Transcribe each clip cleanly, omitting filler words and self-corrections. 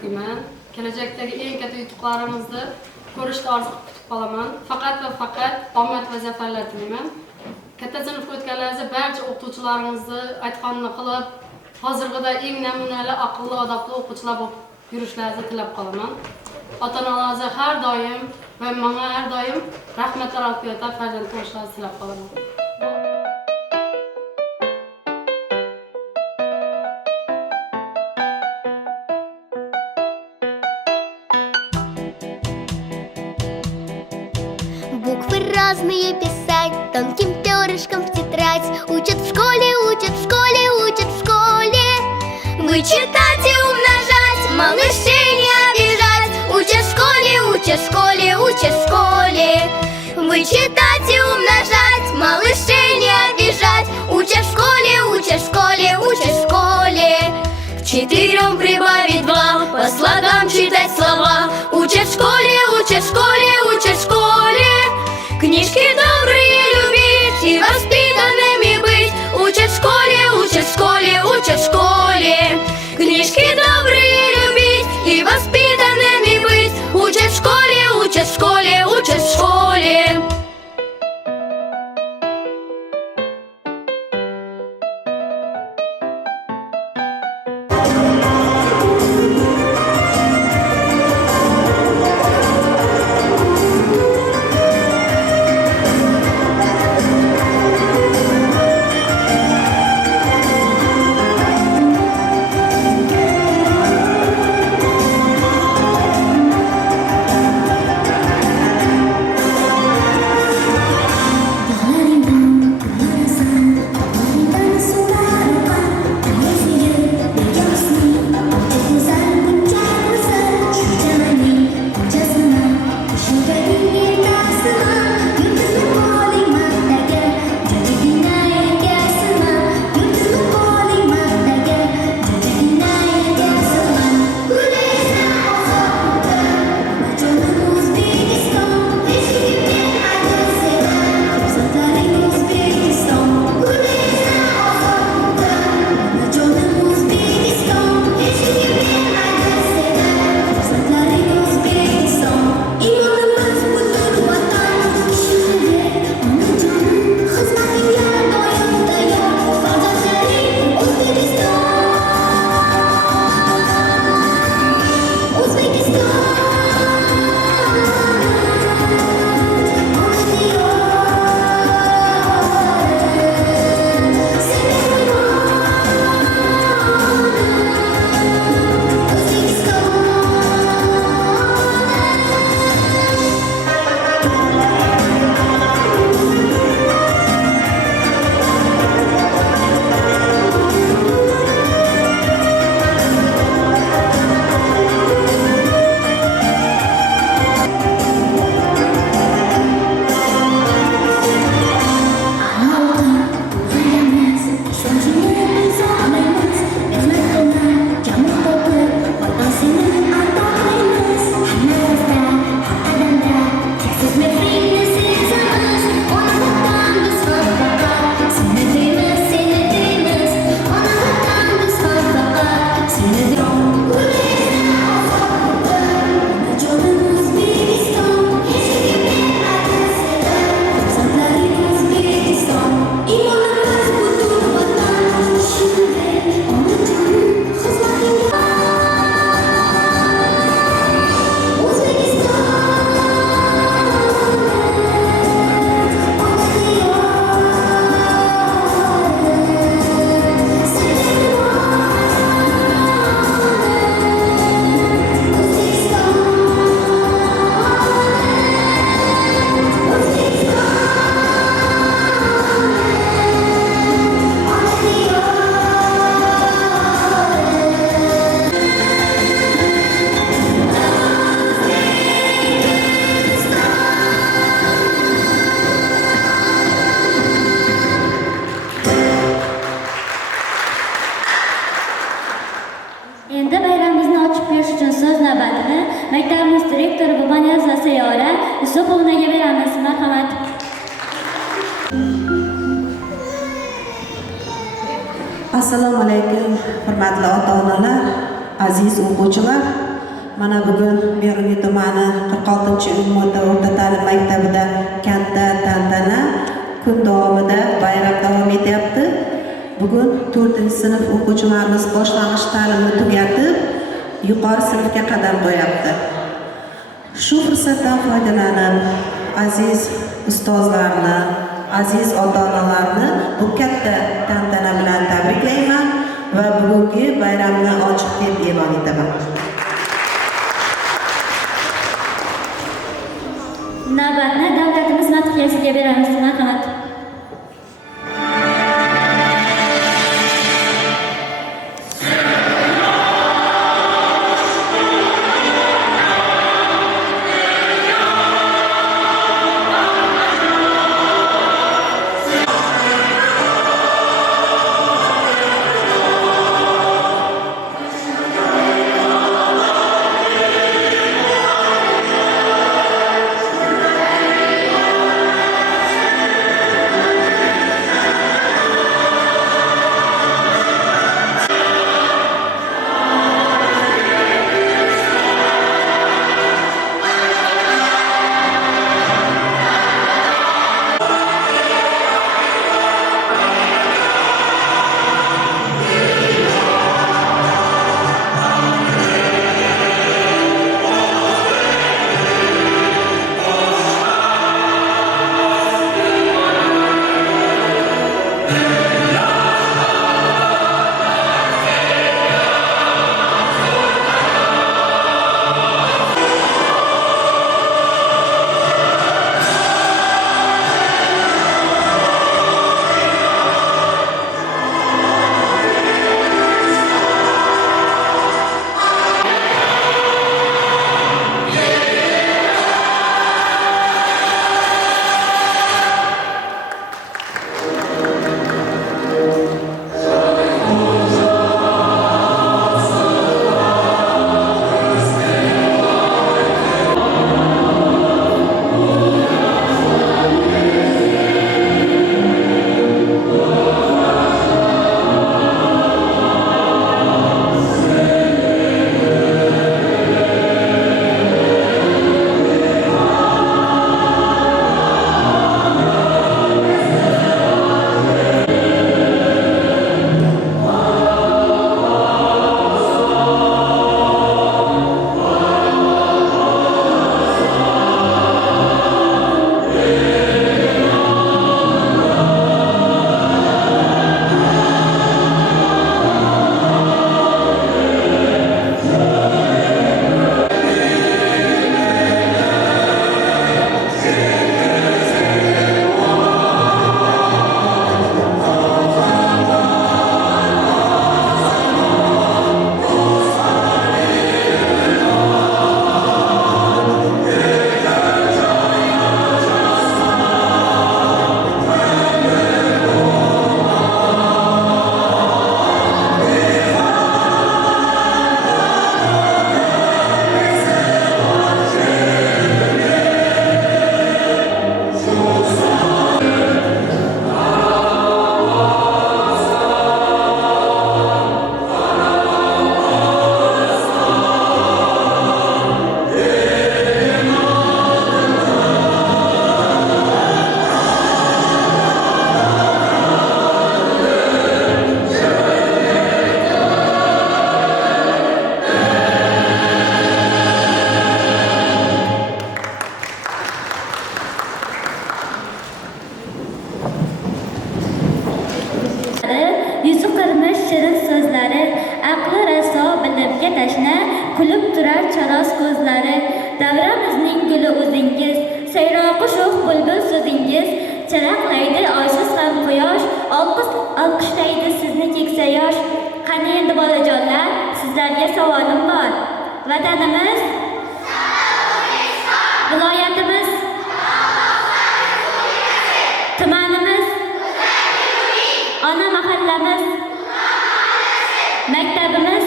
tilayman. Kelajakdagi eng katta yutuqlarimizni ko'rishni orzu kutib qolaman. Faqat va faqat omad va zafarlar tilayman. Katta sinfga o'tganlaringizda barcha o'qituvchilaringizni aytganini qilib, hozirgida eng namunali, aqlli, odobli o'quvchilar bo'lib yurishlaringizni tilab qolaman. Ota-onalaringizga har doim va menga har doim rahmatlar olib yo'tab farzand bo'lishlaringizni tilab qolaman. Буквы разные писать тонким перышком в тетрадь. Учат в школе, учат в школе, учат в школе. Вычитать и умножать, малышей не обижать. Учат в школе, учат в школе, учат в школе. Вычитать и умножать, малышей не обижать. Учат в школе, учат в школе, учат в школе. К 4 прибавить 2, по слогам читать слова. Учат в школе, учат в школе, учат в школе. Книжки добрые любить и воспитанными быть. Учат в школе, учат в школе, учат в школе. Книжки добрые любить и воспитанными быть. Учат в школе, учат в школе, учат в школе. Endi bayramimizni ochib berish uchun so'z navbatini maktabimiz direktori Bobonyaza Sayora Yusupovnaga beramiz. Marhamat. Assalomu alaykum, hurmatli ota-onalar, aziz o'quvchilar. Mana bugun Beruniy tumani 46-Umumo'rta o'rta ta'lim maktabida katta tantana kun davomida bayram davom etyapti. Bugun 4-sinf o'quvchilarimiz boshlang'ich ta'limni tugatib, yuqori sinfga qadam qo'yapti. Shu fursatdan foydalanib, aziz ustozlarni, aziz ota-onalarni bu katta tantana bilan tabriklayman va bugungi bayramni ochiq deb e'lon etaman. Navbatni davlatimiz madhiyasiga beramiz. Marhamat. kulib turar charos ko'zlari, davramizning guli o'zingiz, sayroqi sho'x bulbul so'zingiz, charaqlaydi oysiz ham quyosh, olqishlaydi sizni keksa yosh. Qani endi bolajonlar, sizlarga savolim bor. Vatanimiz, viloyatimiz, tumanimiz, ona mahallamiz, maktabimiz,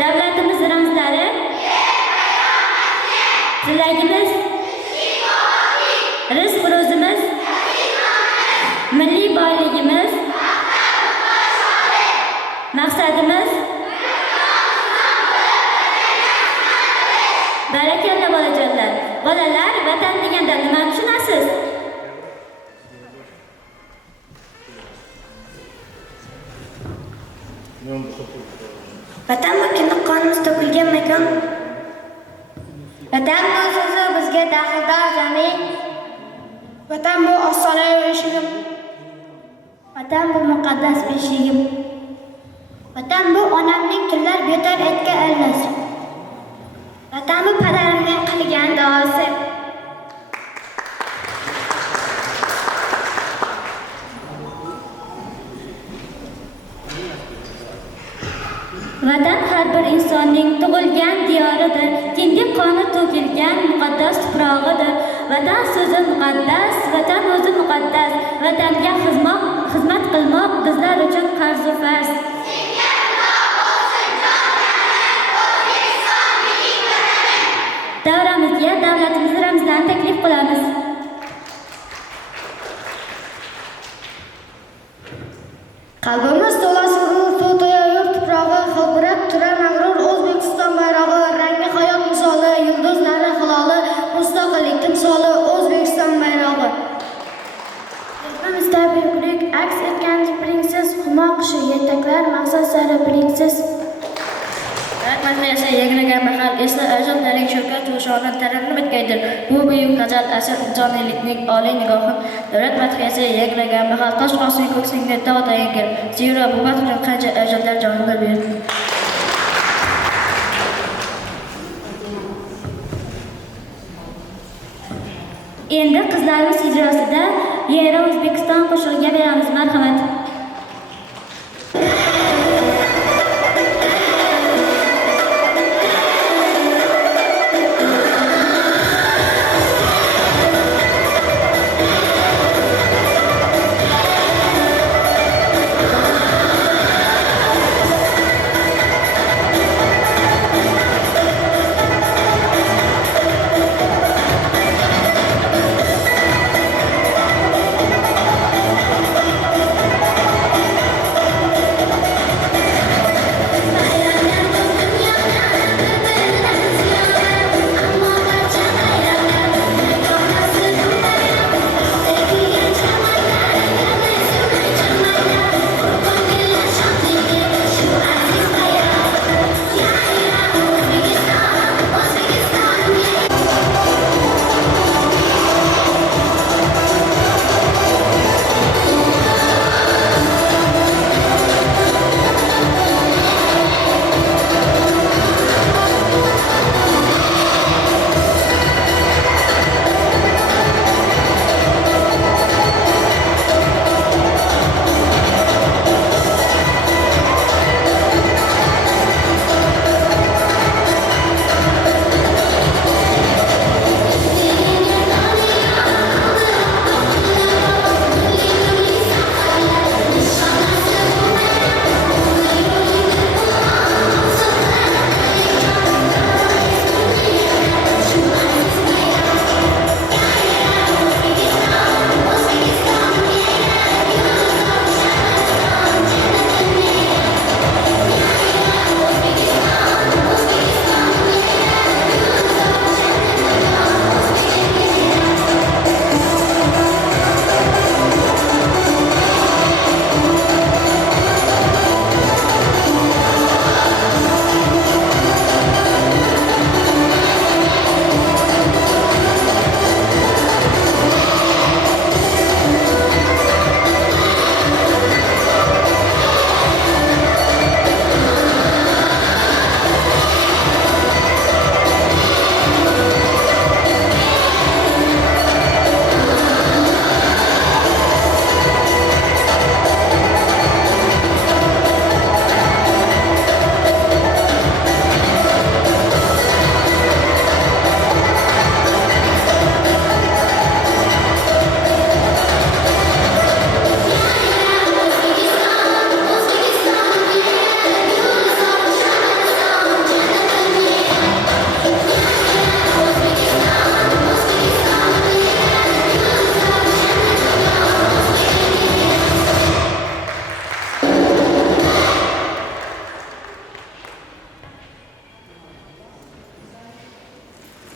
davlatimiz ramzlari, tilagimiz, rizq ro'zimiz, milliy boyligimiz, maqsadimiz, Barakalla bolajonlar. Bolalar, vatan deganda nima tushunasiz? Vatan bu kimlik qonimiz to'kilgan makon. Vatan bu so'zi bizga daxldor zamin. Vatan bu osona eshigim. Vatan bu muqaddas beshigim. Vatan bu onamning tunlar betar aytgan allasi. Vatan bu padarimning qilgan duosi. Vatan har bir insonning tug'ilgan diyoridir. Kindik qoni to'kilgan muqaddas tuprog'idir. Vatan so'zi muqaddas, vatan o'zi muqaddas. Vatanga xizmat qilmoq bizlar uchun qarz-u farz. Davramizga davlatimiz ramzlarini taklif qilamiz. Qalbimiz to'la surur, suv to'yar tuprog'i, hilpirab turar mag'rur O'zbekiston bayrog'i, rangi hayot misoli, yulduzlari hiloli, mustaqillik timsoli O'zbekiston bayrog'i. Qalbimizda buyuklik aks etgan bilingsiz, humo qushi yetaklar maqsad sari bilingsiz. Madhiyasi yangragan mahal esla ajdodlaring shavkat va shonat tarannum etgaydir. Bu buyuk g'azal asr insoniylikning oliy nigohin. Davlat madhiyasi yangragan mahal tosh qosin ko'ksingda tog' tayingar. Zero bu vaqt uchun qancha ajdodlar jonlar berdi. Endi qizlarimiz ijrosida Yera O'zbekiston qo'shig'iga beramiz. Marhamat.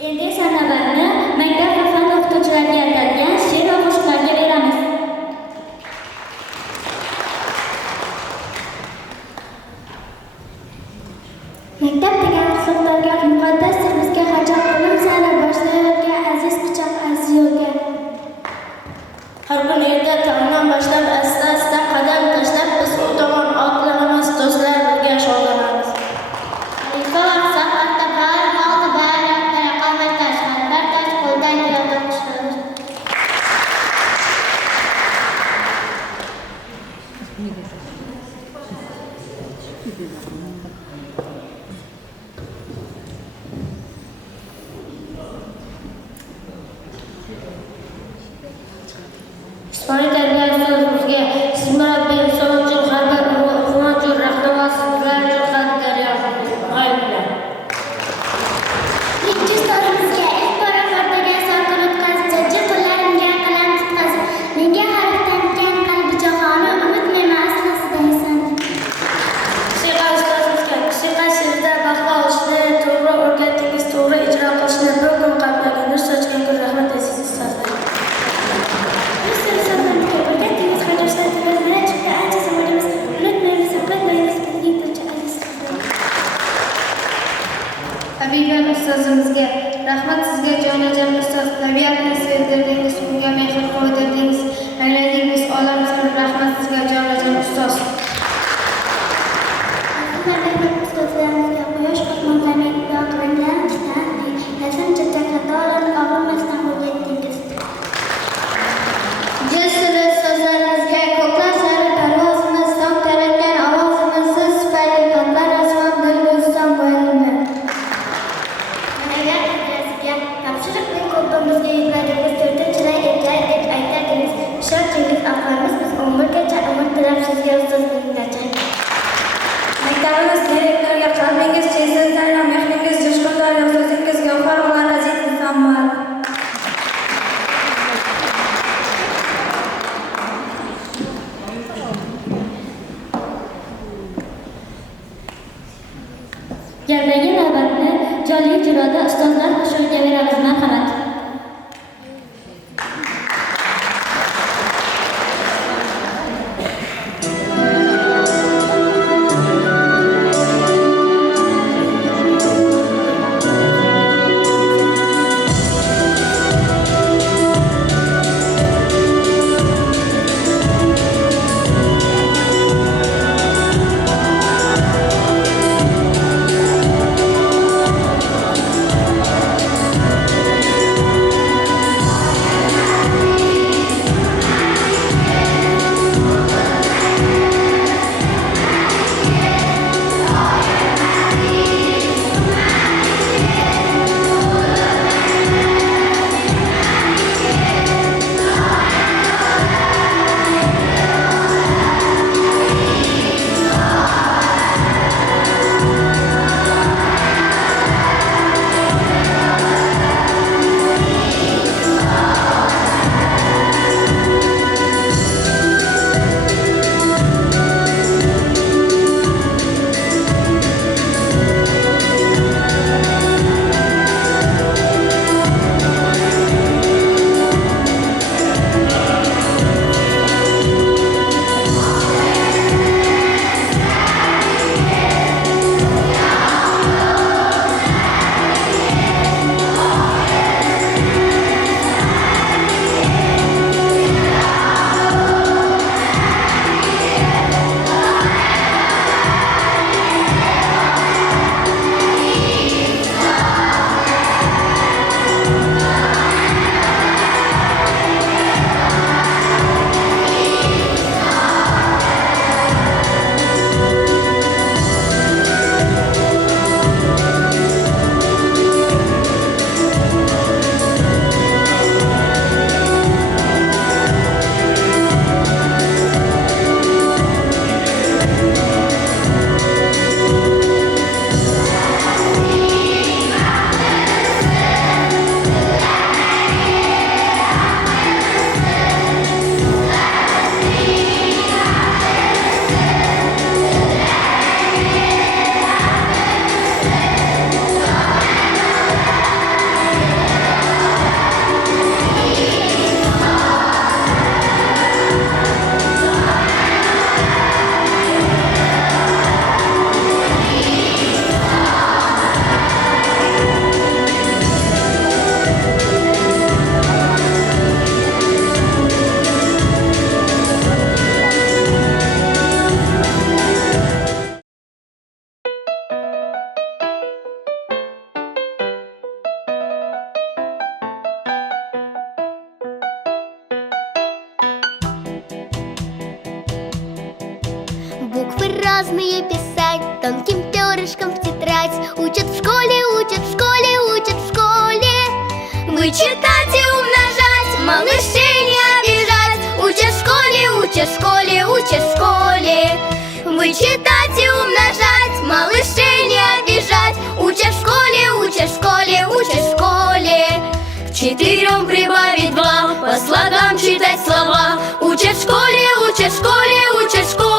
Endi esa navbatni maktab va fan o'qituvchilariga atalgan she'r va qo'shiqlarga beramiz. Maktab degan hisoblarga muqaddasdir bizga hajat bilim sari boshlayotgan aziz pichoq aziz yo'lga. Har kun erta tongdan boshlab asta-asta qadam tashlab biz u tomon otlanamiz, do'stlar birga shodlanamiz. Xalifa va safarda bayram oldi bayram taraqalar tashqarilar tash qo'ldan keladi qushlar. Jismoniy tarbiya ustozimizga siz murabbiy inson uchun har bir quvonch uchun rahmat, sizlar uchun har daryo g'oyiblar. Birinchi ustozimizga ilk bora partaga sarkun o'tkazib, jajji qo'llarimga qalam tutqazib, menga harflangan qalbi jahoni unutmayman aslasida esan. Musiqa ustozimizga musiqa she'rida bahra olishni to'g'ri o'rgatdingiz, to'g'ri ijro qilishni bir kun qalblarga nur sochgan kun rahmat aziz ustozlar. Habibam ustozimizga rahmat, sizga jonajon ustoz, tabiatni sevdirdingiz, unga mehr qo'ydirdingiz, angladingiz olam seni, rahmat sizga jonajon ustoz. Ustozlarimizga quyosh qotmoqlarni iqtidor qilingan kitlar, rasm chechaklarda olib og'ilmasdan o'rgatdingiz. Jinsini ustozlarimizga ko'klar sari parvozimiz, tong taratgan ovozimiz, siz tufayli toplar osmon bilg'uston bo'yinni. Ma'naviyat madrasiga topshiriqning ko'kbimizga yuzladingiz, to'rtinchilar erkak deb aytardingiz. Ishonchingiz aqlimiz biz umrgacha umr tilab sizga ustozliginggacha. Maktabimiz direktoriga qalbingiz cheksiz daryo, mehringiz jo'shqin daryo, so'zingiz gavhar olar aziz insonlar. Galdagi navbatni jonli ijroda ustozlar qo'shig'iga beramiz. Marhamat. разные писать, тонким перышком в тетрадь. Учат в школе, учат в школе, учат в школе. Вычитать и умножать, малышей не обижать. Учат в школе, учат в школе, учат в школе. Вычитать и умножать, малышей не обижать. Учат в школе, учат в школе, учат в школе. К 4 прибавить 2, по слогам читать слова. Учат в школе, учат в школе, учат в школе.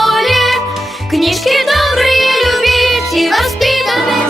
Книжки добрые любить и воспитанные.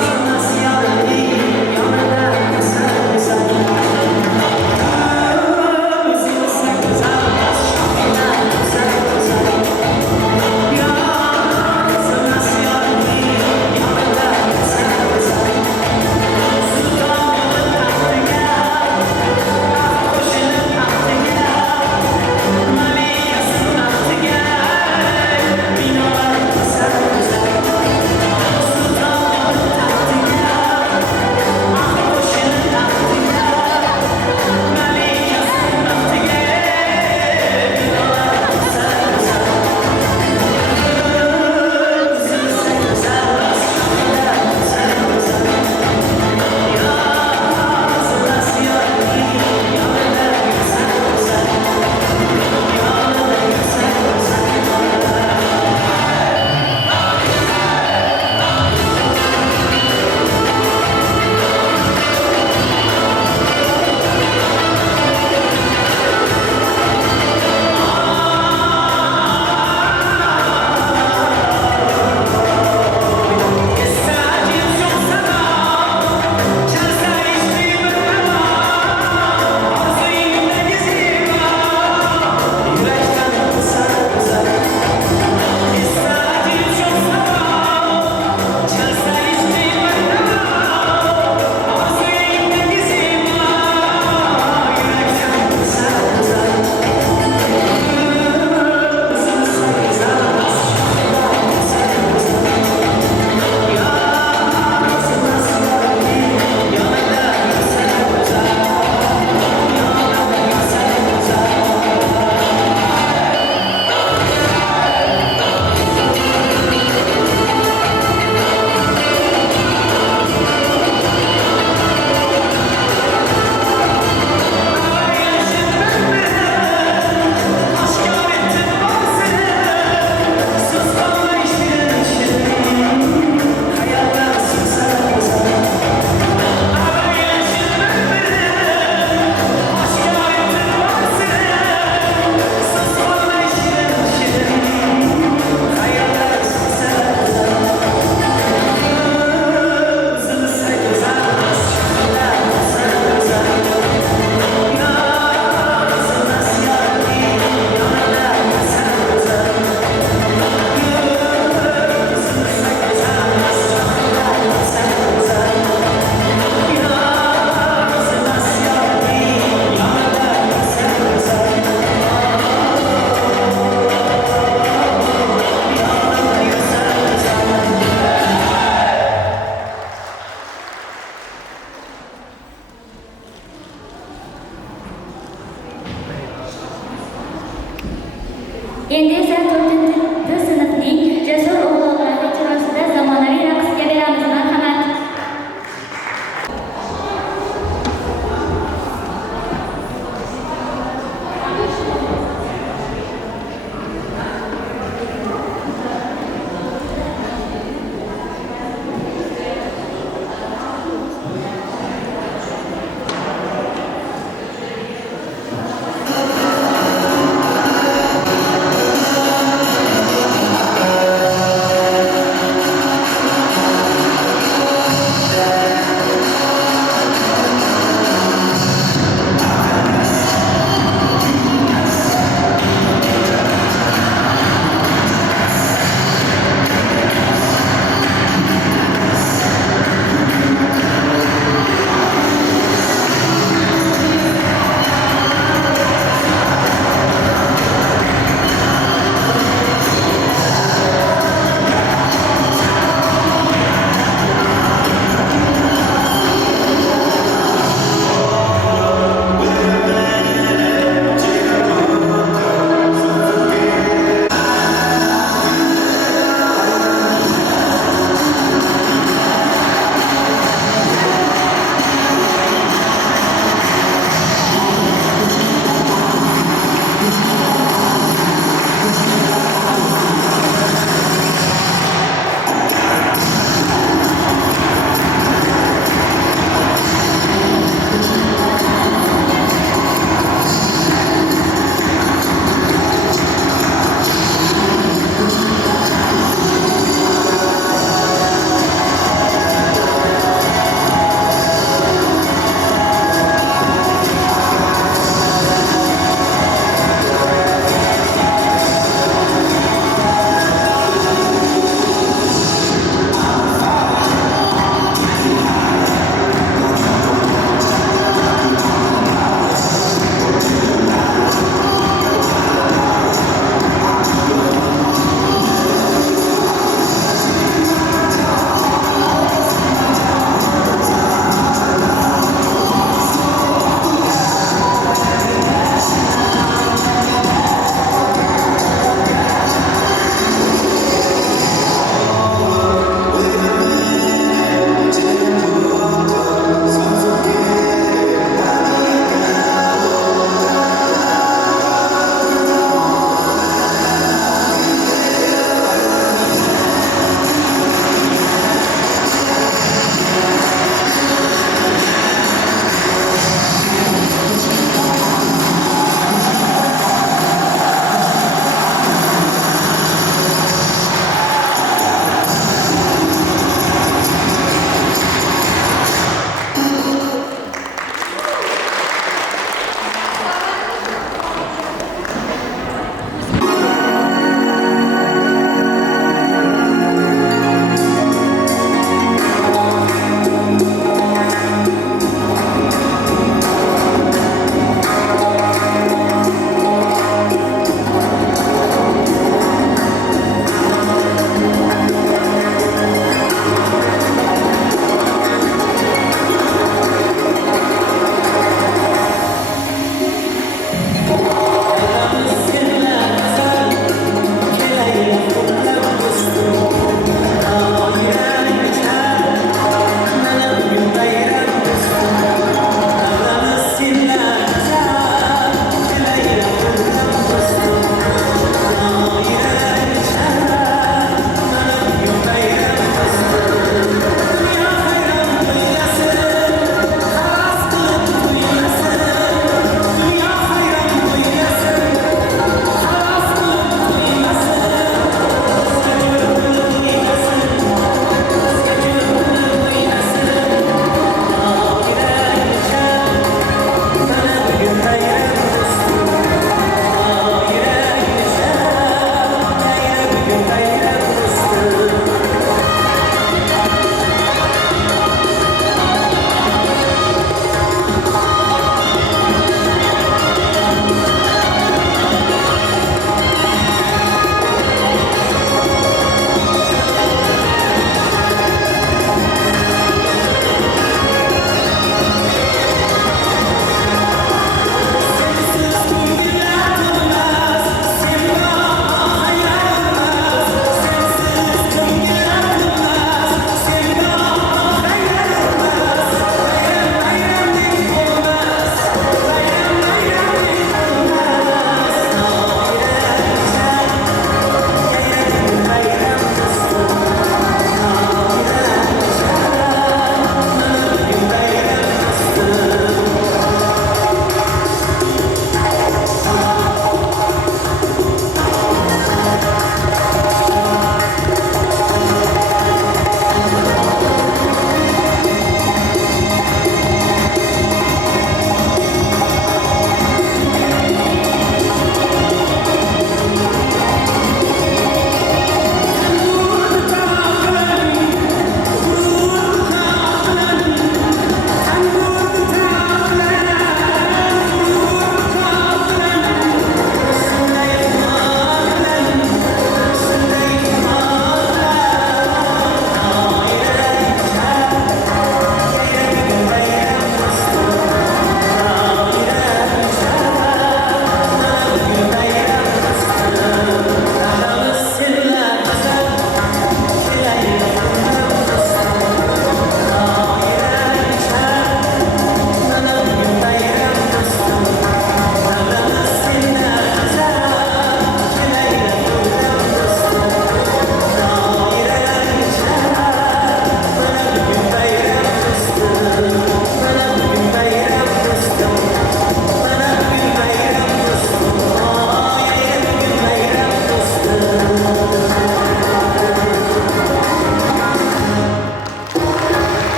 Endi esa 4-sinfning jasur o'g'loqlari ijrosida zamonaviy raqsga beramiz. Marhamat.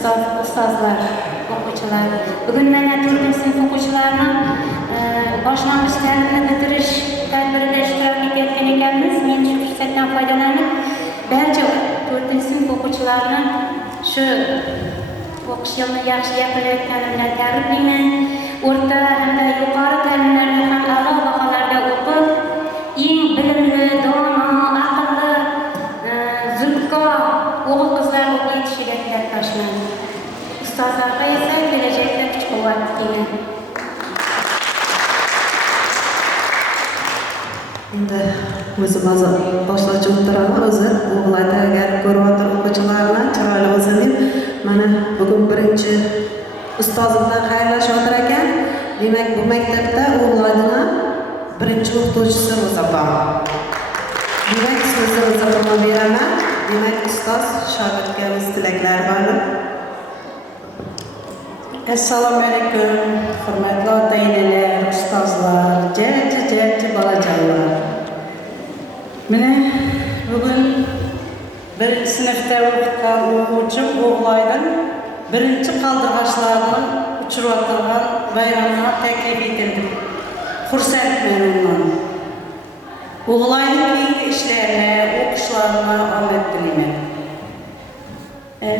ustozlar, o'quvchilar. Bugun mana 4-sinf o'quvchilarning boshlang'ich ta'limni bitirish tadbirida ishtirok etayotgan ekanmiz. Men shu fursatdan foydalanib, barcha 4-sinf o'quvchilarni shu o'qish yilini yaxshi yakunlayotgani bilan tabriklayman. O'rta hamda yuqori ta'limlarni ham a'lo baholarda o'qib, eng bilimli, dono, aqlli, zukko o'g'il-qizlar bo'lib yetishiga tilakdoshman. Ustozlarga esa kelajakda kuch-quvvat tilayman. Endi o'zimiz boshlovchi o'tiraman, o'zi o'g'illar agar ko'ryotir o'quvchilarni chiroyli bo'lsin deb, mana bugun birinchi ustozim bilan xayrlashyapti ekan. Demak, bu maktabda o'g'illarning birinchi o'qituvchisi o'zapam. Demak, so'zni o'zapamga beraman. Demak, ustoz shogirdga o'z tilaklari bor. Assalomu alaykum, hurmatli ota-onalar, ustozlar, jajji bolajonlar. Mana bugun 1-sinfda o'qitgan o'quvchim o'g'laydan birinchi qaldirg'ochlarni uchirib o'tirgan bayramga taklif etildim. Xursandman undan. O'g'layning keyingi ishlarini, o'qishlarini omad tilayman.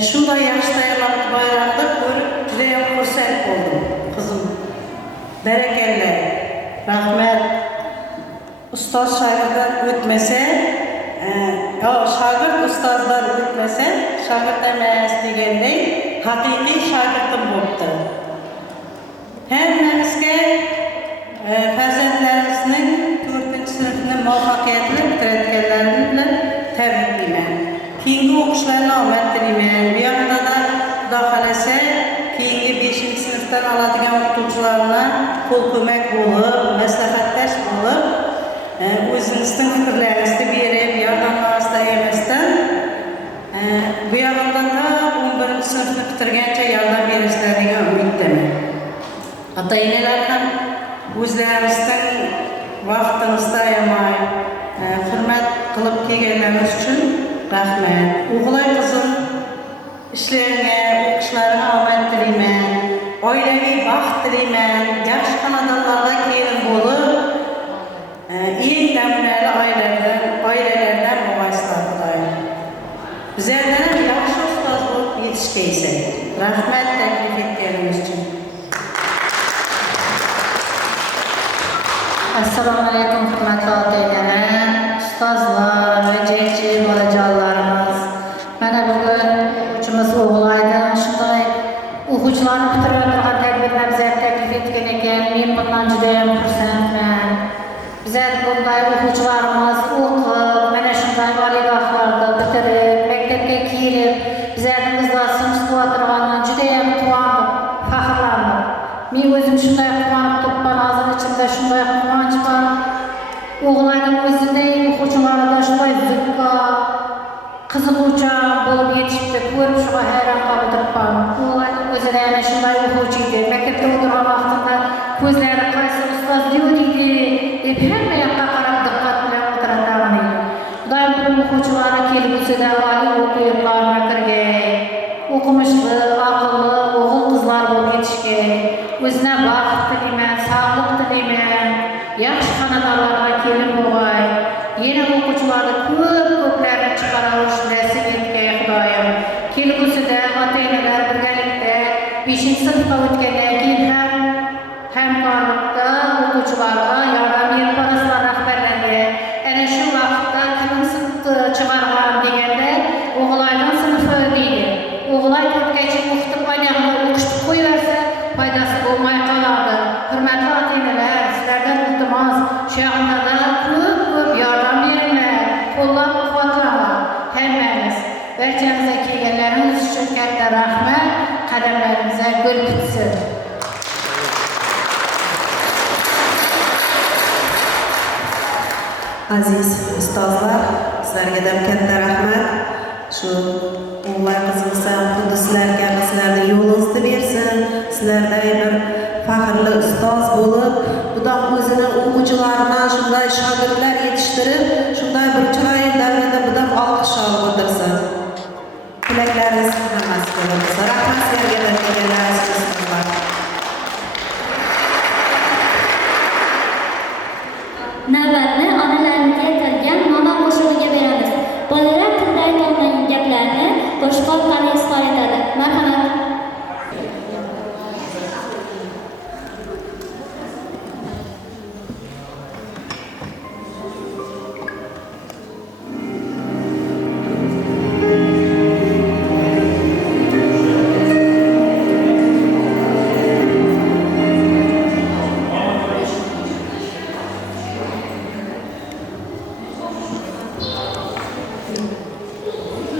Shunday yaxshi tayyorlanib bayramda ko'rib juda ham xursand bo'ldim, qizim. Barakalla. Rahmat. Ustoz shogirddan o'tmasa, shogird ustozdan o'tmasa, shogird emas deganday haqiqiy shogirdim bo'libdi. Hammamizga farzandlarimizning 4-sinfni muvaffaqiyatli bitirayotganlarini bilan tabriklayman. Keyingi o'qishlarni omad tilayman. Bu yoqda Xudo xolasa keyingi 5-sinfdan oladigan o'qituvchilarga qo'l ko'mak bo'lib, maslahatdosh bo'lib, o'zingizning fikrlaringizni berib, yordamlaringizni ayamasdan, bu yoqda 11-sinfni bitirgancha yordam berishlar degan umiddaman. Ota-onalar ham o'zlaringizning vaqtingizni ayamay, hurmat qilib kelganlaringiz uchun rahmat. O'g'lay qizim, ishlaringga, o'qishlaringga omad tilayman. Oilaviy baxt tilayman. Yaxshi xonadonlarga kelin bo'lib, eng namunali oilalardan bo'lmaslar Xudoyim. Bizlardan ham yaxshi ustoz bo'lib yetishgaysan. Rahmat taklif etganingiz uchun. Assalomu alaykum, hurmatli ota-onalar, ustozlar va jajji bolajonlarimiz. Mana bugun o'quvchimiz o'g'laydan shunday o'quvchilarni bitirib turgan tadbirlar bizga taklif etgan ekan. Men bundan juda ham xursandman. Bizlar bunday o'quvchilarimiz o'qib, mana shunday oliygohlarda bitirib, maktabga kelib, bizlarning izlarini tutib juda ham quvondim, faxrlandim. Men o'zim shunday quvonib turibman, hozir ichimda shunday quvonch bor. O'g'layning o'ziday o'quvchilarida shunday zukko, qiziquvchan bo'lib yetishibdi, ko'rib shunga hayron qolib turibman. O'g'layning o'zida yana shunday o'quvchi edi. Maktabda o'tirgan vaqtimda ko'zlari qaysi ustoz deydi deb hamma yoqqa qarab diqqat bilan o'tirardim. Xudoyim bu o'quvchilarni kelgusida oliy o'quv yurtlariga kirgay, o'qimishli, aqlli o'g'il-qizlar bo'lib yetishgay, o'zina baxt tilayman, sog'lik tilayman, yaxshi xonadonlarga kelin bo'lg'ay, yana o'quvchilarni ko'plarini chiqara olish nasib etgay Xudoyim. Kelgusida ota-onalar birgalikda 5-sinfga o'tgandan keyin ham hamkorlikda o'quvchilarga yordam berib borasizlar rahbarlarga. Ana shu vaqtda kimni sinfga chiqargan deganda o'g'layning sinfi deydi. O'g'lay 4gacha o'qitib oynag'ini o'qishni qo'yaversa, foydasi bo'lmay qoladi. Hurmatli ota-onalar, sizlardan iltimos, shu yoqda ko'p yordam beringlar, qo'llab-quvvatlanglar. Hammamiz barchamizga kelganlaringiz uchun katta rahmat. Qadamlaringizga gul bitsin. Aziz ustozlar, sizlarga ham katta rahmat. Shu o'g'lay qizimiz ham xuddi sizlarga sizlarning yo'lingizni bersin. Sizlarday bir faxrli ustoz bo'lib, Xudoy o'zini o'quvchilardan shunday shogirdlar yetishtirib, shunday bir chiroyli davrada Xudoy olqish olib o'tirsin. Tilaklaringiz hammasiga bo'lsin. Rahmat. Navbatni onalarimizga yetilgan ma'no qo'shig'iga beramiz. Bolalar tilda aytolmagan gaplarni qo'shiq orqali izhor etadi. Marhamat.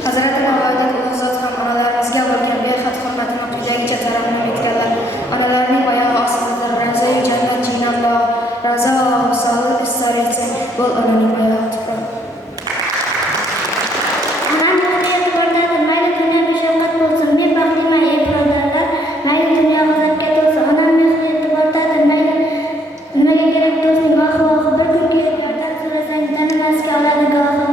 Hazrati Mavloning ulug' zot ham onalarimizga bo'lgan behad hurmatini quyidagicha tarannum etganlar. Onalarning oyog'i ostida Razo-yu jannat jinnatlar, Razo misoli istar etsa, bo'l onaning oyog'i tuproq. Onam bizga e'tibordadir, mayli dunyoga shafqat bo'lsin, men baxtliman ey birodarlar, mayli dunyo g'azabga to'lsin, onam mehri e'tibordadir, mayli nimaga kerak do'stning vohi, bir kun kelib yordam so'rasang, tanimasga oladi gohi.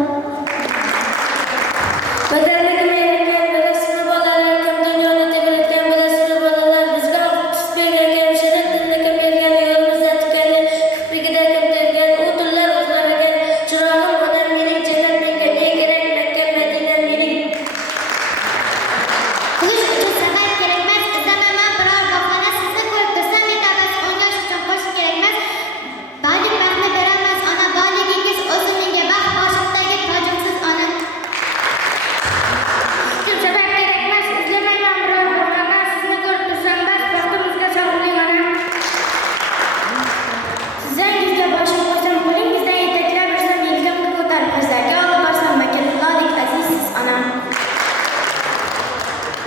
Vatanlikni yaratgan bilasizmi bolalar, kim dunyoni tebratgan bilasizmi bolalar, bizga tuz bergan kim, shirin tilni kim bergan, yo'limizda tikangan, kiprigida kim tergan, u tunlar uxlamagan, chirog'im onam mening, jannat menga eng kerak, Makka Madina mening. Kulish uchun sabab kerakmas, izlamaman biror bahona, sizni ko'rib tursam yetarmas, o'ynash uchun qo'shiq kerakmas. Boylik baxtni berolmas ona, boyligingiz o'zi menga baxt, boshimdagi tojimsiz ona. Uchun sabab kerakmas, izlamayman biror bahona, sizni ko'rib tursam bas, baxtimizga sog'lik ona. Sizangizga boshim qo'ysam, qo'lingizdan yetaklab bersam, yelkamga ko'tarib bizlarga olib borsam, Makkaullohdek azizsiz onam.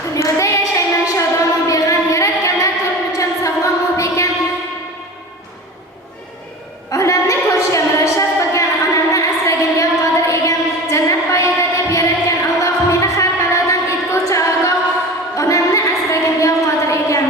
Dunyoda yashayman shodonu beg'am, yaratganlar to'rtmichan sog'lomu bekam. Onamni ko'rishga murashshaf qilgan, onamni asragin yo qodir egam. Jannat poyida deb yaratgan Alloh meni har balodan etguvchi ogoh. Onamni asragin yo qodir egam.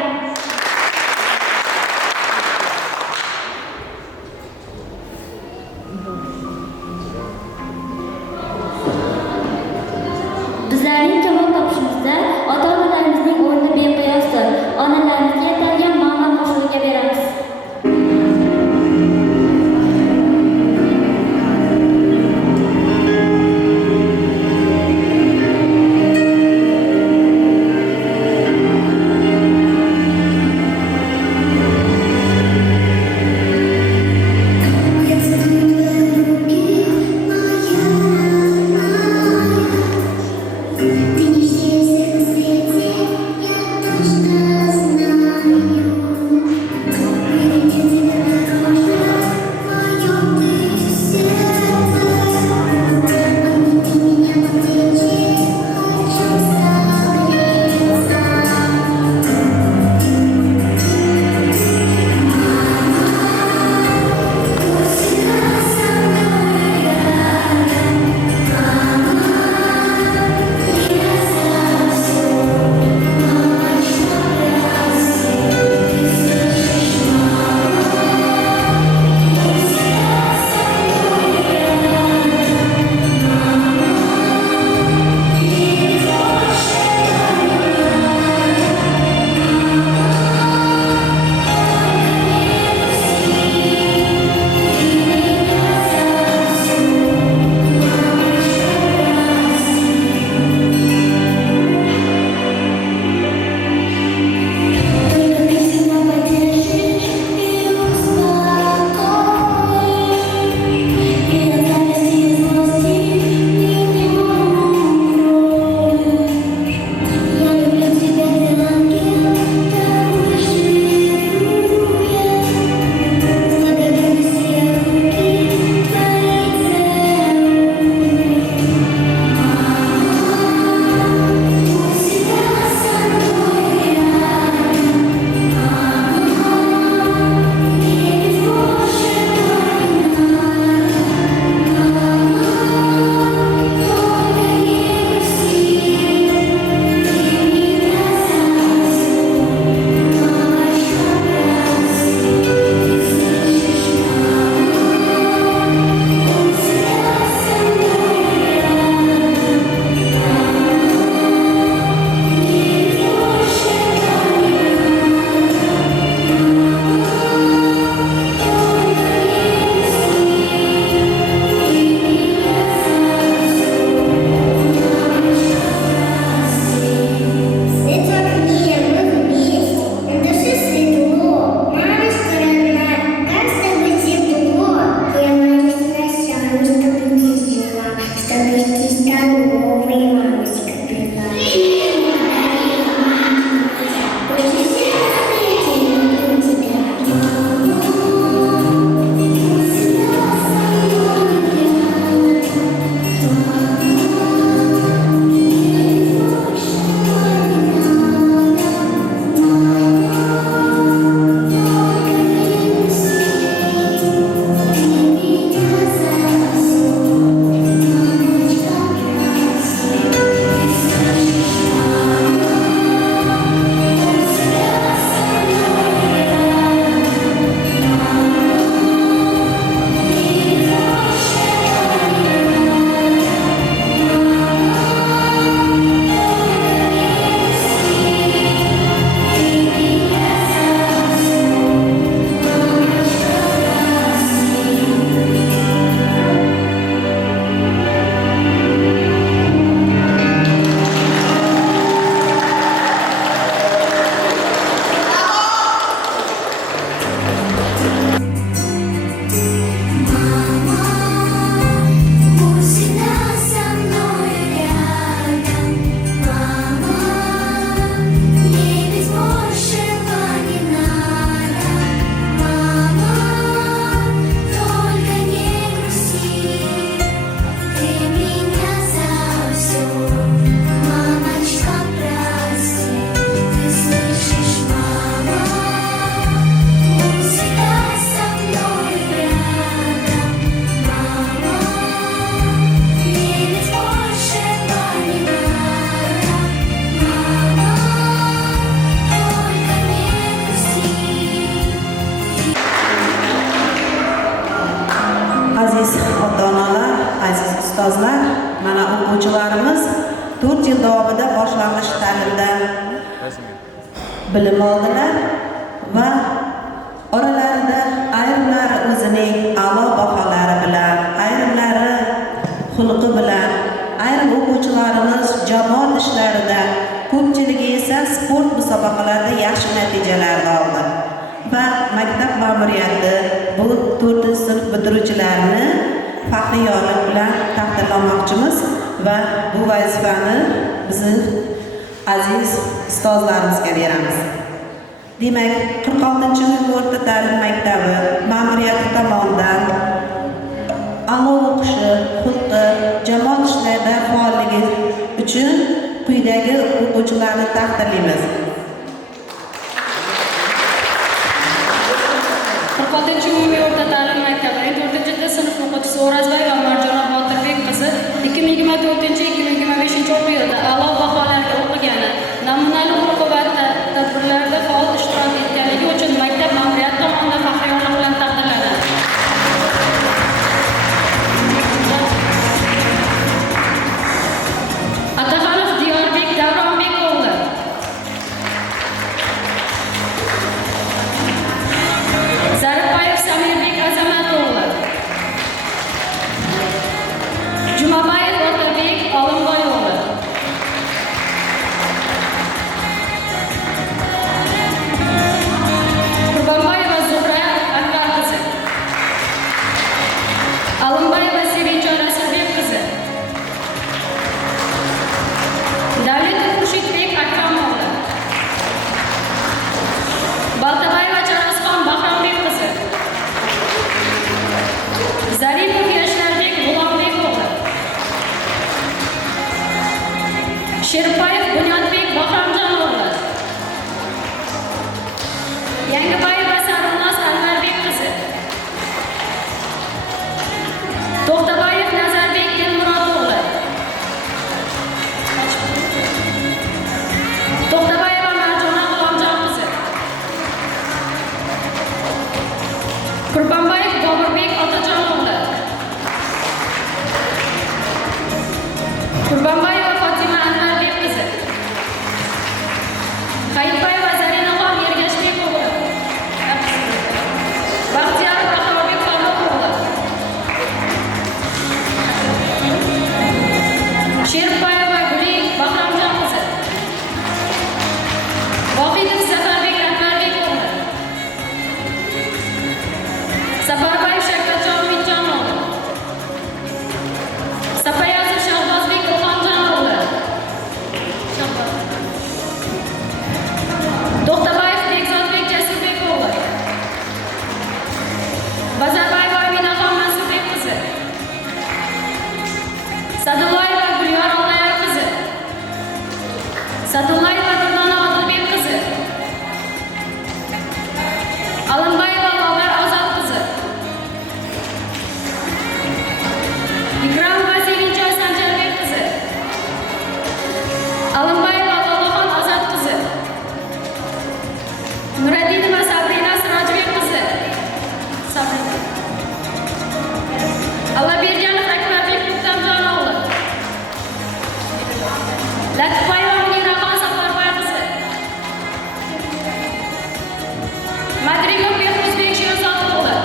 Bizlarning javob topishimizda ota-onalarimizning o'rni beqiyosdir. Onalarimizga yetilgan ma'no qo'shig'iga beramiz. ustozlar, mana o'quvchilarimiz 4 yil davomida boshlang'ich ta'limdan bilim oldilar va oralarida ayrimlari o'zining a'lo baholari bilan, ayrimlari xulqi bilan, ayrim o'quvchilarimiz jamoat ishlarida, ko'pchiligi esa sport musobaqalarida yaxshi natijalarni oldi. Va maktab ma'muriyati bu 4-sinf bitiruvchilarini faxriy yorliq bilan taqdirlamoqchimiz va bu vazifani bizning aziz ustozlarimizga beramiz. Demak, 46-sinf o'rta ta'lim maktabi ma'muriyati tomonidan a'lo o'qishi, xulqi, jamoat ishlarida faolligi uchun quyidagi o'quvchilarni taqdirlaymiz. 46 umumiy o'rta ta'lim maktabining 4-sinf o'quvchisi O'razbayeva Marjona Botirbek qizi 2024-2025 o'quv yilida a'lo baholarga o'qigani, namunali o'quv va tadbirlarda faol ishtirok etganligi uchun maktab ma'muriyati tomonidan faxriy yorliq bilan taqdirlanadi. Ataxonov Diyorbek Davronbek o'g'li. Zaripbayev Samirbek Azamat o'g'li. Jumabayev Otabek Olimboy o'g'li. Qurbonboyeva Zuhra Akbar qizi. Alimboyeva Sevinchon Rasulbek qizi. Davletov Xurshidbek Akram o'g'li. Baltabayeva Charasxon Bahrombek qizi. Zaripov Yashnarbek G'ulombek o'g'li. Sherpayev Bunyodbek Bahromjon o'g'li. Yangibayeva Sarvinoz Anvarbek qizi. To'xtabayev Nazarbek Dilmurod o'g'li. To'xtabayeva Marjona G'ulomjon qizi. Qurbonboyev Boburbek Otajon o'g'li. Qurbonboyeva Fatima Anvarbek qizi. Hayitbayeva Zarinaxon Ergashbek o'g'li. Baxtiyor Bahrorbek Farruh o'g'li. Sherbayeva Guli Bahromjon qizi. Vohidov Zafarbek Akbarbek o'g'li. Safarbayev Shavkatjon Umidjon o'g'li. Sapayazov Shahbozbek Ruhonjon o'g'li. To'xtabayev Bekzodbek Jasurbek o'g'li. Bazarbayeva Aminaxon Mansurbek qizi. Sadullayeva Gulyor Ollayeva qizi. Sadullayeva Durdona Odilbek qizi. Alimbayeva Lobar Ozod qizi. Ikromova Sevinchoy Sanjarbek qizi. Alimbayeva Lolaxon Ozod qizi. Nuraddinova Sabrina Sirojbek qizi. Sabrina. Allaberganov Akbarbek Muqtamjon o'g'li. Latifbayeva Muniraxon Safarboy qizi. Madrimov Behruzbek Sherzod o'g'li.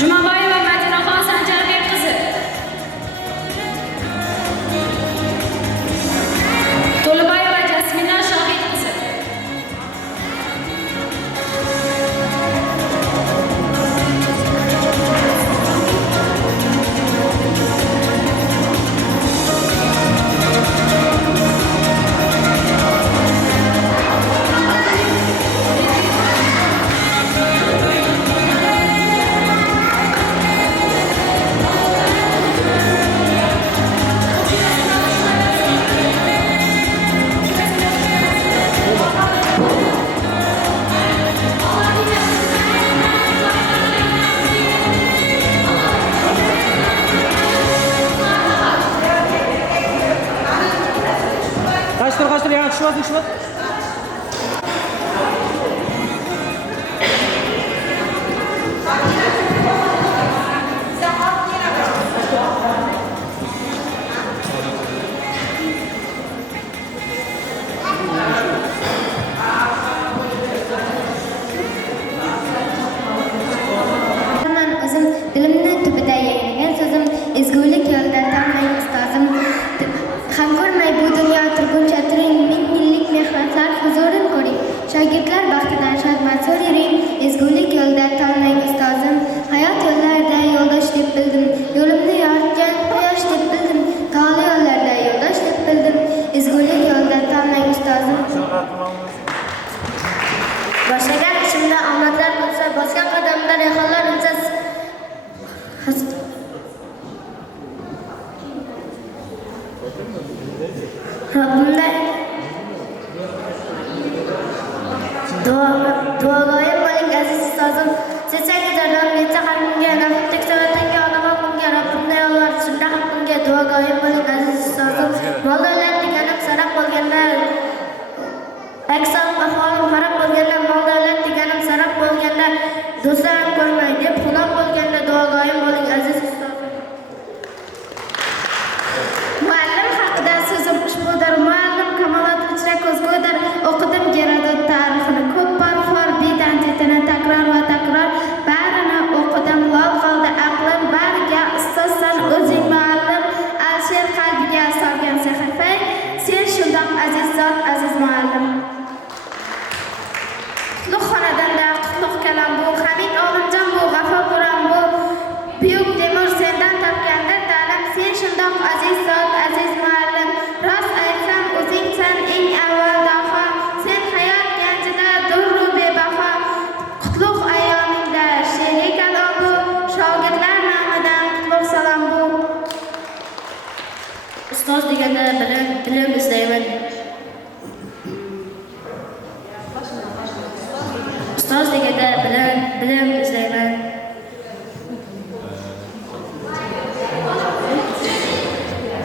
Jumabayeva Madinaxon Sanjarbek qizi. To'libayeva Jasmina Shohid qizi. Kaçtır yani düşmez. Rabbimden duagoyim bo'ling aziz ustozim. Sizlarga dardan necha qalbimga nafaqat savatanga onamoqimga Rabbimda yolvorishimda haqqimga duagoyim bo'ling aziz ustozim. Moldalar deganim sarab bo'lganda aksan ahvolim xarab bo'lganda moldalar deganim sarab bo'lganda do'stlarim ko'rmay deb xunob bo'lganda duagoyim bo'ling aziz ustozim. Muallim haqida so'zim ushbudir. Muallim Kamolot ichra ko'zgudir. O'qidim Gerodot tarixini, ko'p bor bedanjetini takror va takror barini o'qidim. Lol qoldi aqlim bariga ustozsan o'zing muallim. Alsher qalbiga solgan sahifa. Sen shundoq aziz zot, aziz muallim. Qutlug' xonadonda qutlug' kalam bu, Hamid Olimjon bu, G'afur Quron bu, Buyuk Temur sendan topgandir ta'lim. Sen shundoq aziz zot, aziz muallim. Rost aytsam o'zingsan eng avval daho. Sen hayot ganjida durru bebaho. Qutlug' ayyomingda she'riy kalom bu, shogirdlar nomidan qutlug' salom bu. Ustoz deganda bilim izlayman. Ustoz deganda bilim izlayman.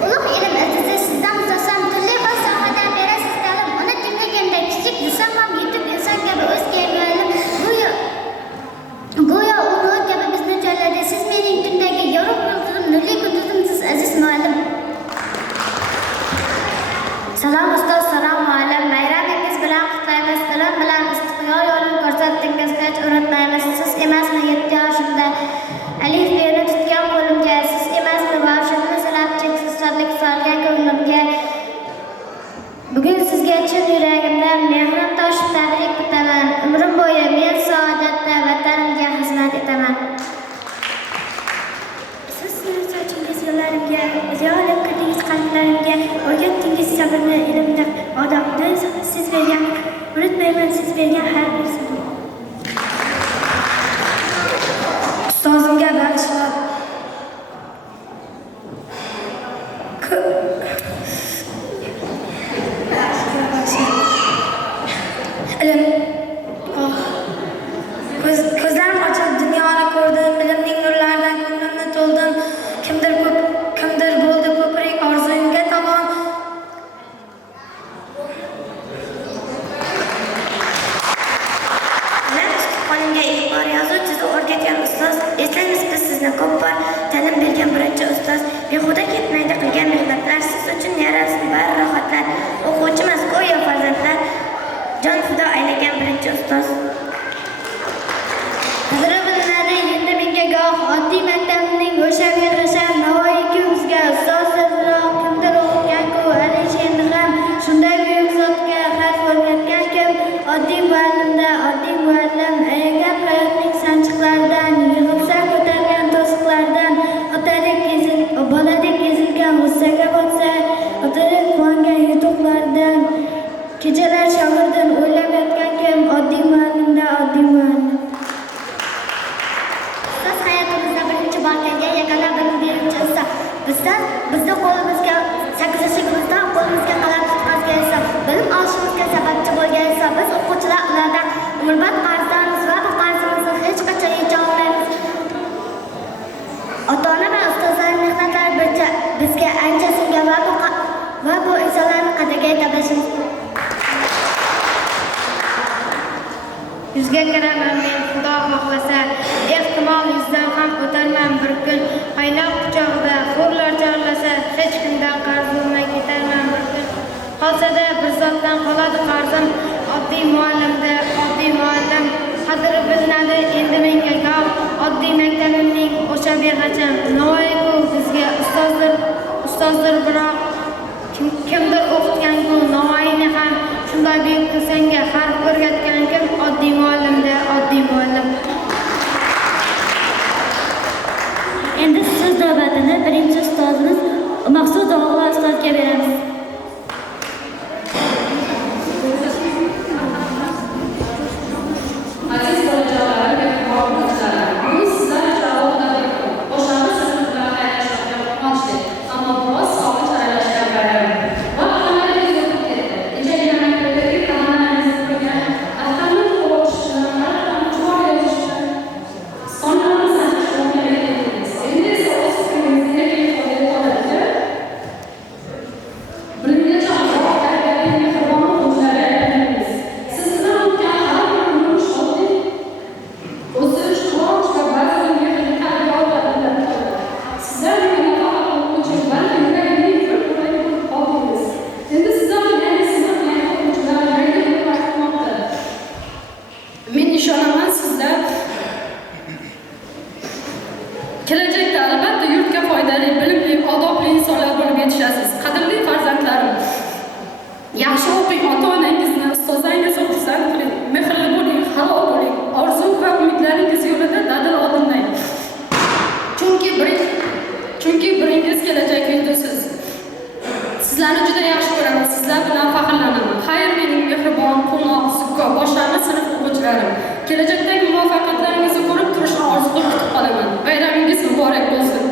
Ulug' ilm azizi sizdan so'zsam turli xil sohadan berasiz ta'lim. Uni tingaganda kichik desam ham yetib inson kabi o'zga muallim. Go'yo u nur kabi bizni joyladi. Siz mening tundagi yorug' yulduzim, nurli kunduzimsiz aziz muallim. Salom ustoz, salom muallim. Bayramingiz bilan qutlaymiz. Tilim bilan istiqlol yo'lini ko'rsatdingiz. Hech unutmaymiz. Siz emasmi 7 yoshimda alif beni tutgan qo'limga, siz emasmi boshimni silab cheksiz shodlik solgan ko'nglimga. Bugun sizga chin yuragimdan mehrim toshib tabrik etaman. Umrim bo'yi men saodatda vatanimga xizmat etaman. Siz sochingiz yo'llarimga, o'ziyolib kirdingiz qalblarimga, o'rgatdingiz sabrni, ilmni, odobni siz bergan. Unutmayman siz bergan har birisini. Ustozimga bag'ishlab ko'zlarim ochib dunyoni ko'rdim, bilimning nurlaridan ko'nglimni to'ldim. Kimdir bo'ldi ko'prik orzuyimga tomon. Qonimga ilk bor yozuvchisi o'rgatgan ustoz. Eslaymiz biz sizni ko'p bor ta'lim bergan birinchi ustoz. Behuda ketmaydi qilgan mehnatlar, siz uchun yarasi bari rohatlar. O'quvchimiz go'yo farzandlar, jon fido aylagan birinchi ustoz. Qadri bilinadi endi menga goh oddiy maktabning o'sha beqasam Navoiy bizga ustoz sizroq kimdir o'qigan-ku Alish endi ham shunday buyuk zotga xat o'rgatgan kim? Oddiy muallimda oddiy muallim ayagan hayotning sanchiqlaridan yig'ilsa ko'targan to'siqlardan boladek ezilgan g'ussaga botsa otalik quvongan yutuqlardan kechalar shogirdim o'ylab yotgan kim? Oddiy muallimda oddiy muallim. Ustoz hayotimizda birinchi bor kelgan yagona bilim beruvchi ustoz. Bizni qo'limizga 8-yoshligimizda qo'limizga qalam tutqazgan esa, bilim olishimizga sababchi bo'lgan esa, biz o'quvchilar ulardan umrbod qarzdormiz va bu qarzimizni hech qachon yecha olmaymiz. Ota-ona va ustozlar mehnatlari bizga ancha singan va bu insonlarni qadriga yetkazishimiz. Yuzga kiraman men Xudo xohlasa, ehtimol yuzdan ham o'tarman bir kun. Qaynoq quchog'ida xo'rlar chorlasa, hech kimdan qarz bo'lmay ketarman bir kun. Qolsa-da bir zotdan qoladi qarzim, oddiy muallimda oddiy muallim. Qadri bilinadi endi menga goh, oddiy maktabimning o'sha beg'acham Navoiy bizga ustozdir biroq kimdir o'qitgan-ku Navoiyni ham shunday buyuk insonga harf o'rgatgan kim? Oddiy muallimda oddiy muallim. Endi so'z navbatini birinchi ustozimiz Maqsud Og'la ustozga beramiz. Aziz bolajonlarim, bu sizlar uchun Kelajakda albatta yurtga foydali, bilimli, odobli insonlar bo'lib yetishasiz. Qadrli farzandlarim, yaxshi o'qing, ota-onangizni, ustozlaringizni xursand qiling, mehrli bo'ling, halol bo'ling, orzu va umidlaringiz yo'lida dadil odimlang. Chunki biringiz kelajak yulduziz. Sizlarni juda yaxshi ko'raman, sizlar bilan faxrlanaman. Xayr, mening mehribon, quvnoq, zukko, boshlang'ich sinf o'quvchilarim. Kelajakdagi muvaffaqiyatlaringizni ko'rib turishni orzu qilib kutib qolaman. Bayramingiz muborak bo'lsin.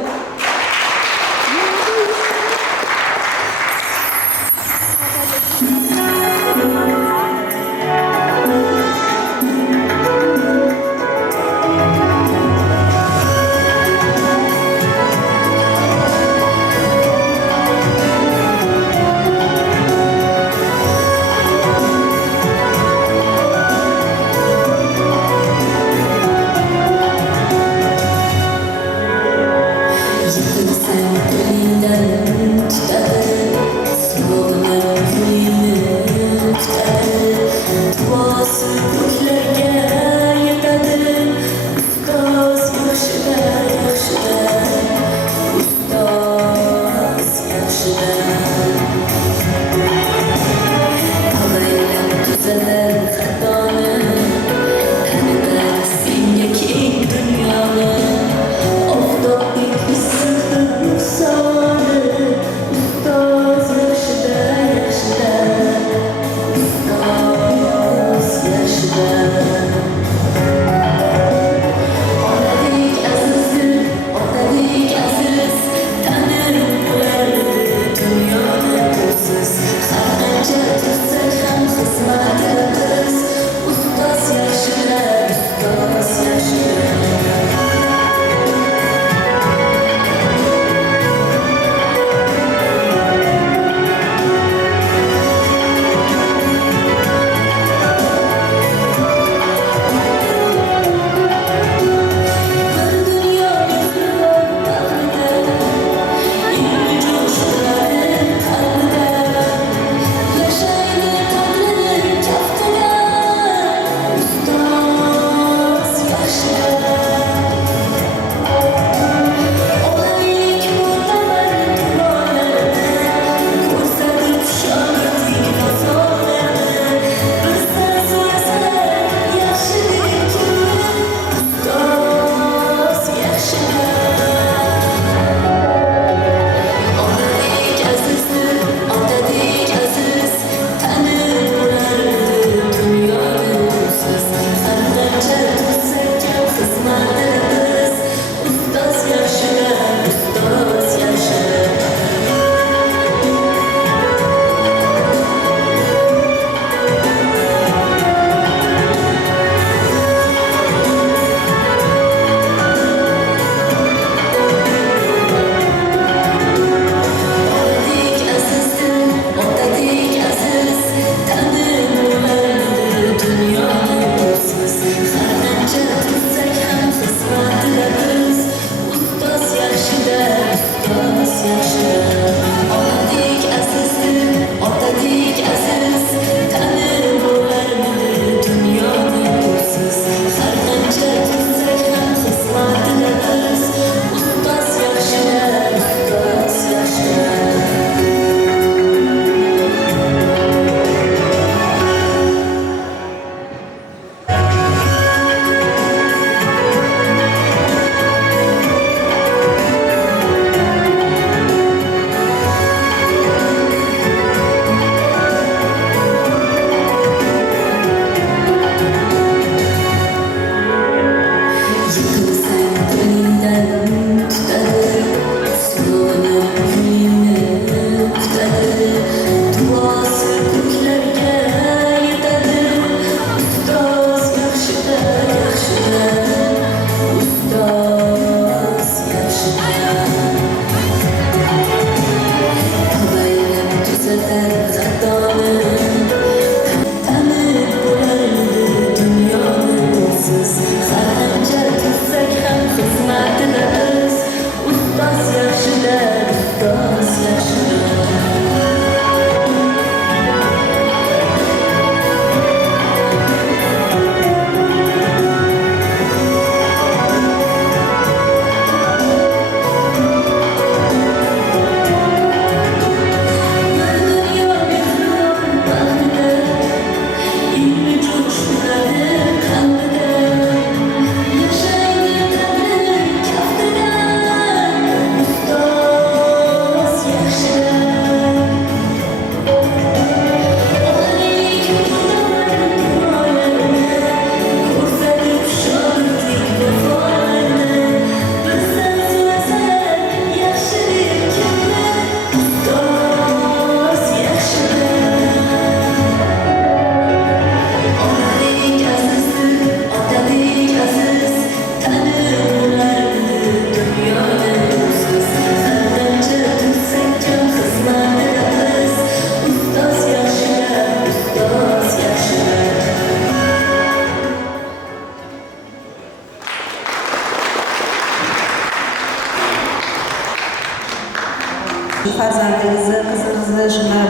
farzandingizni, qizingizni shunday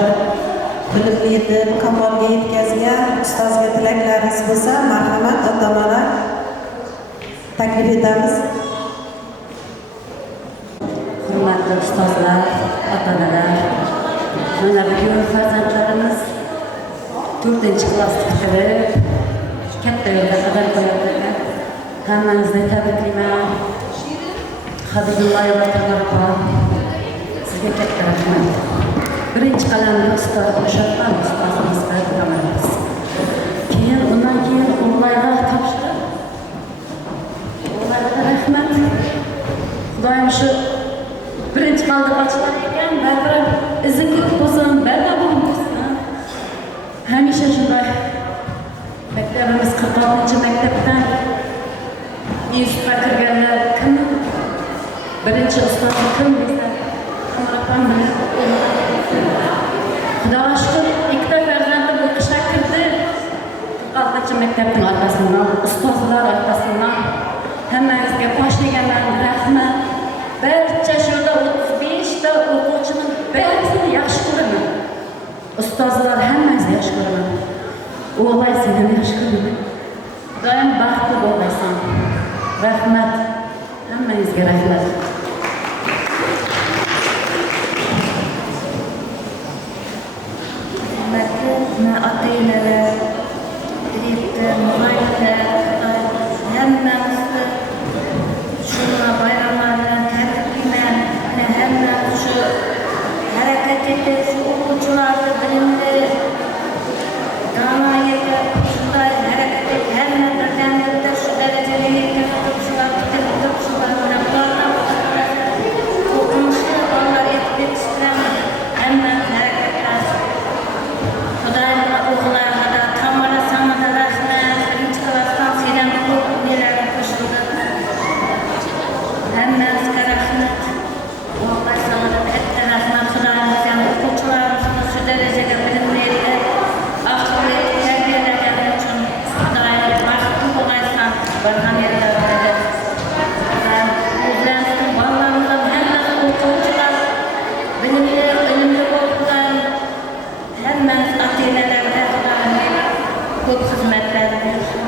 bilimli etib, kamolga yetkazgan ustozga tilaklaringiz bo'lsa, marhamat ota-onalar taklif etamiz. Hurmatli ustozlar, ota-onalar, mana bugun farzandlarimiz 4-klass bitirib, katta yo'lga qadam qo'yadilar. Hammangizni tabriklayman. Habibullayeva Tamara, sizga katta rahmat. Birinchi qalamni ustoz Shohban ustozimizga topshiramiz. Keyin undan keyin o'g'illarga topshirib, o'g'illarga rahmat. Xudoyim shu birinchi qaldiqchilar ekan, baribir izi ko'p bo'lsin, bardavom bo'lsin. Hamisha shunday maktabimiz 46-maktabdan institutga kirganlar kim? Birinchi ustoz kim desa, Qamaraxon bilan. Xudoga shukr, ikkita farzandim o'qishga kirdi. 46-maktabning orqasidan, ustozlar orqasidan hammangizga boshlaganlar rahmat. Barcha shunda 35 ta o'quvchining barisini yaxshi ko'raman. Ustozlar hammangizni yaxshi ko'raman. O'g'ay seni yaxshi ko'raman. Doim baxtli bo'lasan. Rahmat. Hammangizga rahmat. Hurmatli ota-onalar, direktor, muallimlar, hammamizni shu bayramlar bilan tabriklayman. Hammamiz shu harakat etib, shu o'quvchilarni bilimli donoga shunday harakat etib, hamma birdamlikda shu darajaga yetkazib, shularni bitirib, shularni o'qimishli bolalar etib yetishtiramiz. Hammamiz harakat qilamiz. Xudoyim o'g'illarga da Tamara Samada rahmat. Birinchi klassdan sedan nelarga qo'shildi. Hammamizga rahmat. O'g'illar Samada katta rahmat. Xudoyimizga o'quvchilarimizni shu darajaga bilimli etib, aqlli tarbiyalagani uchun Xudoyim baxtli bo'lg'aysan. Barham yerlarida. O'zlarimizning bolalarimiz hammasi o'quvchilar bilimli, ilmli bo'lgan. Hammamiz ota-onalarga Xudoyim ko'p xizmatlar bersin.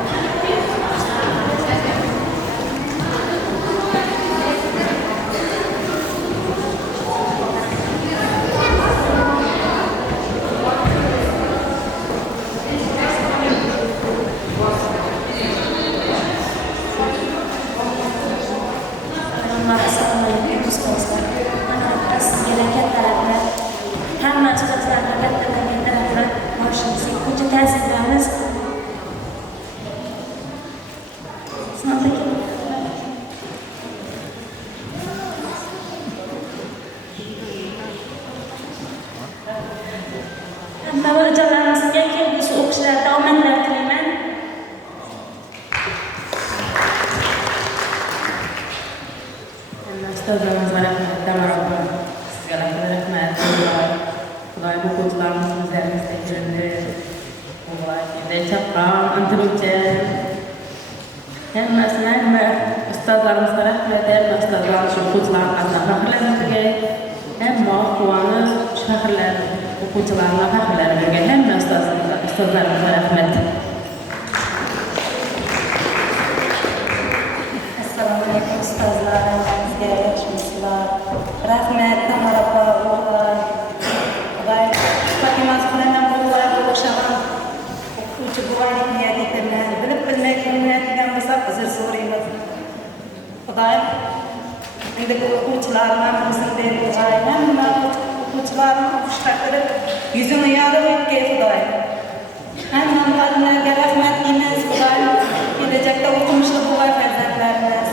Assalomu alaykum ustozlar. Sizga katta rahmat. Hamma ustozlarga katta rahmat. Boshimiz ko'cha ta'sirlarimiz. Hamma o'quvchilarimizga kelgusi o'qishlarda omadlar tilayman. Ustozlarimizga rahmat, Tamara, sizga rahmat. Xudoy o'quvchilarimizni o'zlaringizda ko'rindi. Xudoy chaqqon, intiluvchi. Hammasini ustozlarimizga rahmat, hamma ustozlarimiz o'quvchilarni faxrlantirgan. Hamma quvonib, faxrlanib, o'quvchilarni faxrlantirgan. Hamma ustozlarimizga rahmat. Assalomu alaykum ustozlar, hammangizga yaxshimisizlar? Rahmat, Tamara opa, o'g'illar. Xudoy Fatimasi bilan o'g'illarga o'xshagan o'quvchi bo'lishni niyat etaman. Bilib bilmay niyatidan bo'lsa uzr so'raymiz. Xudoy endi bu o'quvchilarni hammasini berib, hamma o'quvchilarni o'qishga kirib, yuzini yorib o'tgan Xudoy. Hamma muallimlarga rahmat deymiz. Xudoy kelajakda o'qimishli bo'lgan farzandlarimiz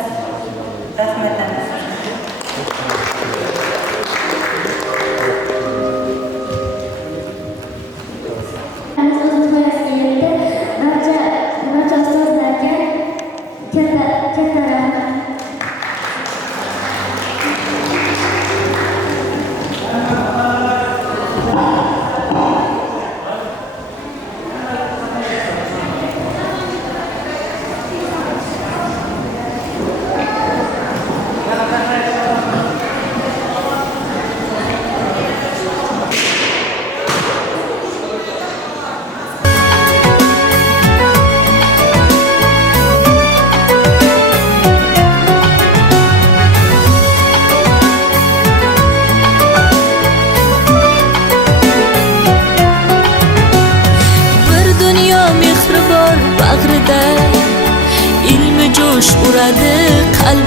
rahmat. Barcha ustozlarga katta rahmat.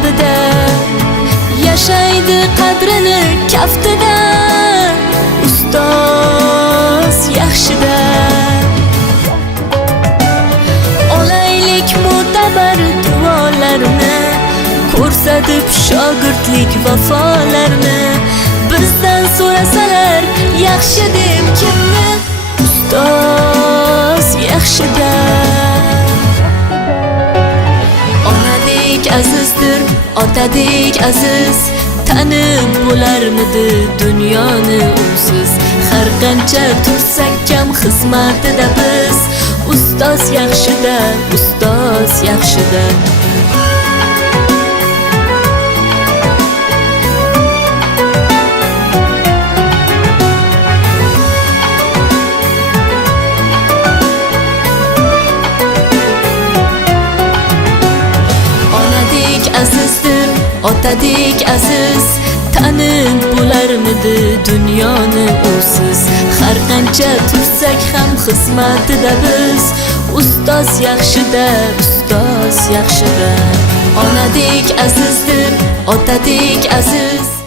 qalbida, yashaydi qadrini kaftida. Ustoz yaxshida, olaylik mo'tabar duolarni, ko'rsatib shogirdlik vafolarni. Bizdan so'rasalar yaxshi deb kimni? Ustoz yaxshida. Onadek azizdir, otadek aziz, tanib bo'larmidi dunyoni usiz. Har qancha tursak kam xizmatida biz. Ustoz yaxshida, ustoz yaxshida. Azizdir, otadek aziz, tanib bo'larmidi dunyoni usiz. Har qancha tursak ham xizmatida biz. Ustoz yaxshida, ustoz yaxshida. Onadek azizdir, otadek aziz.